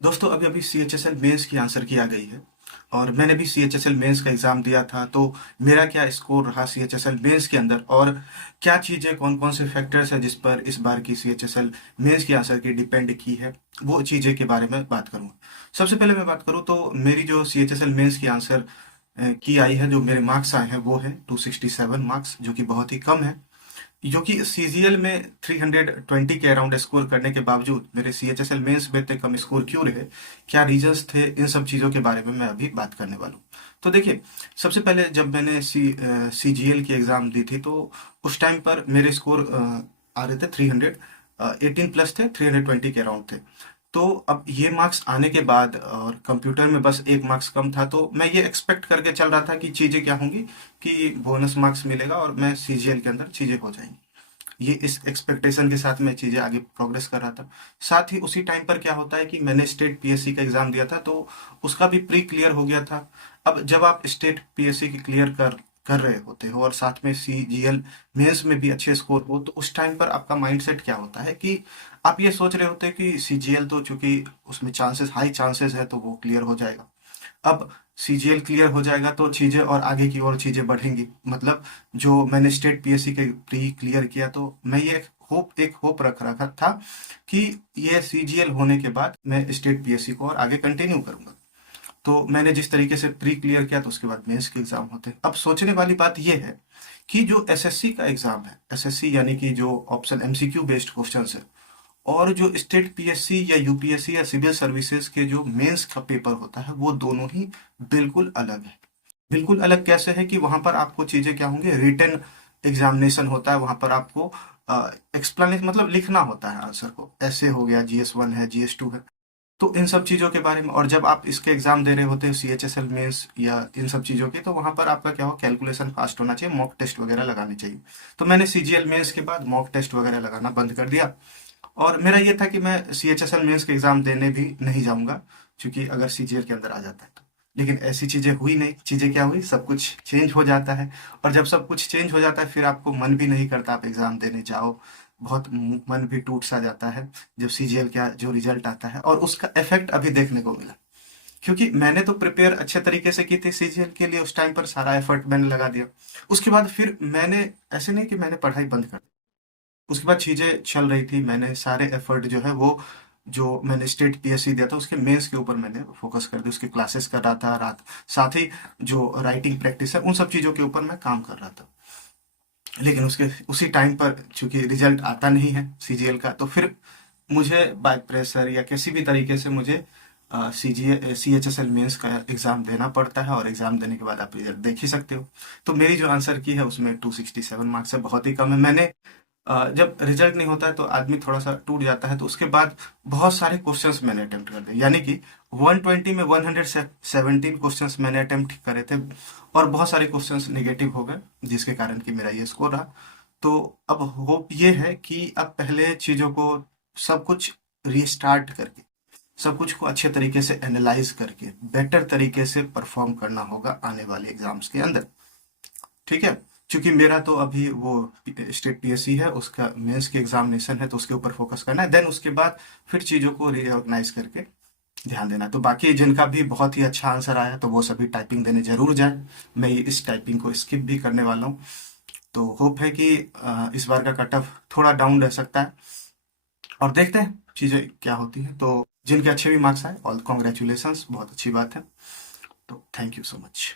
दोस्तों अभी अभी CHSL मेंस की आंसर की आ गई है और मैंने भी CHSL मेंस का एग्जाम दिया था। तो मेरा क्या स्कोर रहा CHSL मेंस के अंदर और क्या चीज़ें कौन कौन से फैक्टर्स हैं जिस पर इस बार की CHSL मेंस की आंसर की डिपेंड की है, वो चीज़ें के बारे में बात करूंगा। सबसे पहले मैं बात करूं तो मेरी जो CHSL मेंस की आंसर की आई है, जो मेरे मार्क्स आए हैं वो है 267 मार्क्स, जो कि बहुत ही कम है। जो कि CGL में 320 के अराउंड स्कोर करने के बावजूद मेरे CHSL मेंस में इतने कम स्कोर क्यों रहे, क्या रीजंस थे, इन सब चीज़ों के बारे में मैं अभी बात करने वाला हूँ। तो देखिए, सबसे पहले जब मैंने CGL की एग्ज़ाम दी थी तो उस टाइम पर मेरे स्कोर आ रहे थे 318 प्लस थे, 320 के अराउंड थे। तो अब ये मार्क्स आने के बाद और कंप्यूटर में बस एक मार्क्स कम था, तो मैं ये एक्सपेक्ट करके चल रहा था कि चीज़ें क्या होंगी, कि बोनस मार्क्स मिलेगा और मैं CGL के अंदर चीज़ें हो जाएंगी। ये इस एक्सपेक्टेशन के साथ मैं चीज़ें आगे प्रोग्रेस कर रहा था। साथ ही उसी टाइम पर क्या होता है कि मैंने स्टेट PSC का एग्ज़ाम दिया था, तो उसका भी प्री क्लियर हो गया था। अब जब आप स्टेट PSC की क्लियर कर रहे होते हो और साथ में CGL मेंस में भी अच्छे स्कोर हो, तो उस टाइम पर आपका माइंडसेट क्या होता है कि आप ये सोच रहे होते हैं कि CGL तो चूंकि उसमें चांसेस हाई चांसेस है तो वो क्लियर हो जाएगा। अब CGL क्लियर हो जाएगा तो चीज़ें और आगे की और चीज़ें बढ़ेंगी। मतलब जो मैंने स्टेट PSC के प्री क्लियर किया, तो मैं ये एक होप रख रखा था कि ये CGL होने के बाद मैं स्टेट PSC को और आगे कंटिन्यू करूंगा। तो मैंने जिस तरीके से प्री क्लियर किया, तो उसके बाद मेंस के एग्जाम होते हैं। अब सोचने वाली बात यह है कि जो SSC का एग्जाम है, SSC यानी कि जो ऑप्शन MCQ बेस्ड क्वेश्चन है, और जो स्टेट PSC या UPSC या सिविल सर्विसेज के जो मेंस का पेपर होता है, वो दोनों ही बिल्कुल अलग है। बिल्कुल अलग कैसे है कि वहां पर आपको चीजें क्या होंगे, रिटन एग्जामिनेशन होता है, वहां पर आपको एक्सप्लेनेशन मतलब लिखना होता है आंसर को, ऐसे हो गया, GS1 है, GS2 है। तो इन सब चीज़ों के बारे में, और जब आप इसके एग्जाम दे रहे होते हैं CHSL मेंस या इन सब चीज़ों की, तो वहां पर आपका क्या हो, कैलकुलेशन फास्ट होना चाहिए, मॉक टेस्ट वगैरह लगाने चाहिए। तो मैंने CGL मेंस के बाद मॉक टेस्ट वगैरह लगाना बंद कर दिया और मेरा ये था कि मैं CHSL मेंस के एग्जाम देने भी नहीं जाऊंगा, क्योंकि अगर CGL के अंदर आ जाता है तो। लेकिन ऐसी चीजें हुई नहीं। चीजें क्या हुई, सब कुछ चेंज हो जाता है। और जब सब कुछ चेंज हो जाता है, फिर आपको मन भी नहीं करता आप एग्जाम देने जाओ। बहुत मन भी टूट सा जाता है जब CGL का जो रिजल्ट आता है, और उसका इफेक्ट अभी देखने को मिला। क्योंकि मैंने तो प्रिपेयर अच्छे तरीके से की थी CGL के लिए, उस टाइम पर सारा एफर्ट मैंने लगा दिया। उसके बाद फिर मैंने, ऐसे नहीं कि मैंने पढ़ाई बंद कर दी, उसके बाद चीजें चल रही थी, मैंने सारे एफर्ट जो है वो, जो मैंने स्टेट PSC दिया था उसके मेंस के ऊपर मैंने फोकस कर दिया, उसके क्लासेस कर रहा था रात। साथ ही जो राइटिंग प्रैक्टिस है, उन सब चीजों के ऊपर मैं काम कर रहा था। लेकिन उसके उसी टाइम पर चूंकि रिजल्ट आता नहीं है CGL का, तो फिर मुझे बाय प्रेशर या किसी भी तरीके से मुझे CHSL मेंस का एग्जाम देना पड़ता है, और एग्जाम देने के बाद आप रिजल्ट देख ही सकते हो। तो मेरी जो आंसर की है उसमें 267 मार्क्स है, बहुत ही कम है। मैंने जब रिजल्ट नहीं होता है तो आदमी थोड़ा सा टूट जाता है, तो उसके बाद बहुत सारे क्वेश्चंस मैंने अटेम्प्ट कर दिए, यानी कि 120 में 117 क्वेश्चंस मैंने अटेम्प्ट करे थे, और बहुत सारे क्वेश्चंस नेगेटिव हो गए, जिसके कारण कि मेरा ये स्कोर रहा। तो अब होप ये है कि अब पहले चीज़ों को सब कुछ रीस्टार्ट करके, सब कुछ को अच्छे तरीके से एनालाइज करके बेटर तरीके से परफॉर्म करना होगा आने वाले एग्जाम्स के अंदर। ठीक है, क्योंकि मेरा तो अभी वो स्टेट PSC है, उसका मेंस की एग्जामिनेशन है, तो उसके ऊपर फोकस करना है। देन उसके बाद फिर चीज़ों को रीऑर्गेनाइज करके ध्यान देना है। तो बाकी जिनका भी बहुत ही अच्छा आंसर आया, तो वो सभी टाइपिंग देने जरूर जाए। मैं इस टाइपिंग को स्किप भी करने वाला हूँ। तो होप है कि इस बार का कट ऑफ थोड़ा डाउन रह सकता है, और देखते हैं चीज़ें क्या होती हैं। तो जिनके अच्छे भी मार्क्स आए, ऑल कॉन्ग्रेचुलेसन्स, बहुत अच्छी बात है। तो थैंक यू सो मच।